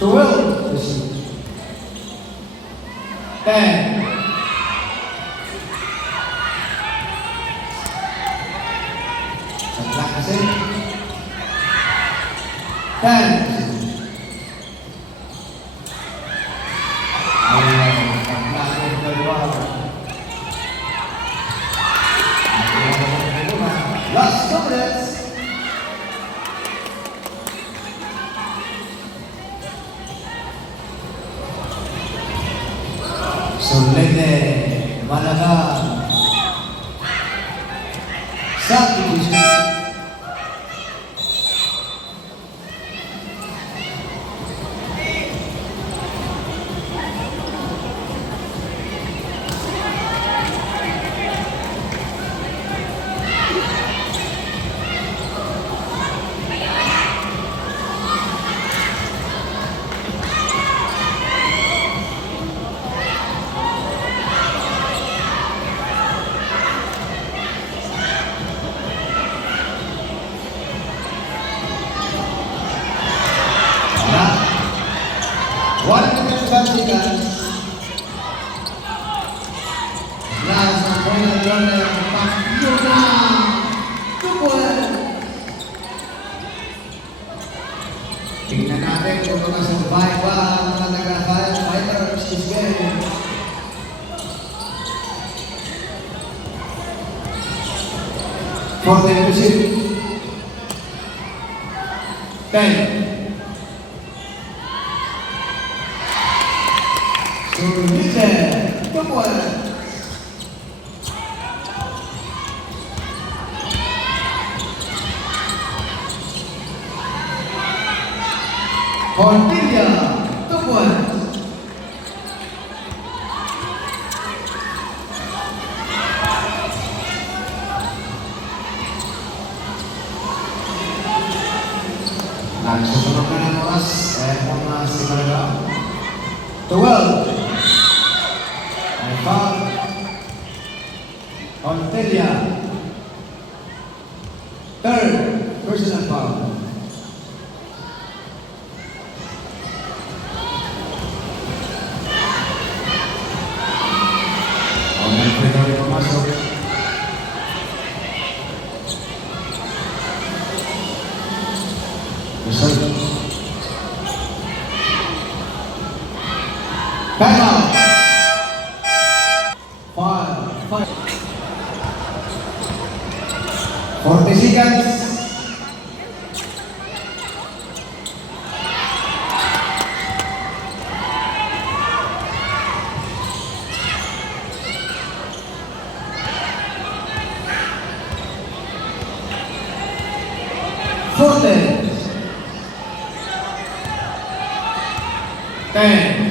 12. Proceed. 10. Sagla kasi. 10. Last 2 minutes. Solemne, Malaga, subdivision. Seconds. Last na point ng runner, Pacquiao na! 2 points. Tingnan natin kung makasurvive ba ang mga taga-fighters this game. For the pursuit. 10. Surrender. 2 points. Portilla, 2 points. Nagsusunod na ng oras. Eto na si Malaga. 12. And foul. Portilla. Third personal foul. Time out. 5. 40 seconds. Ten.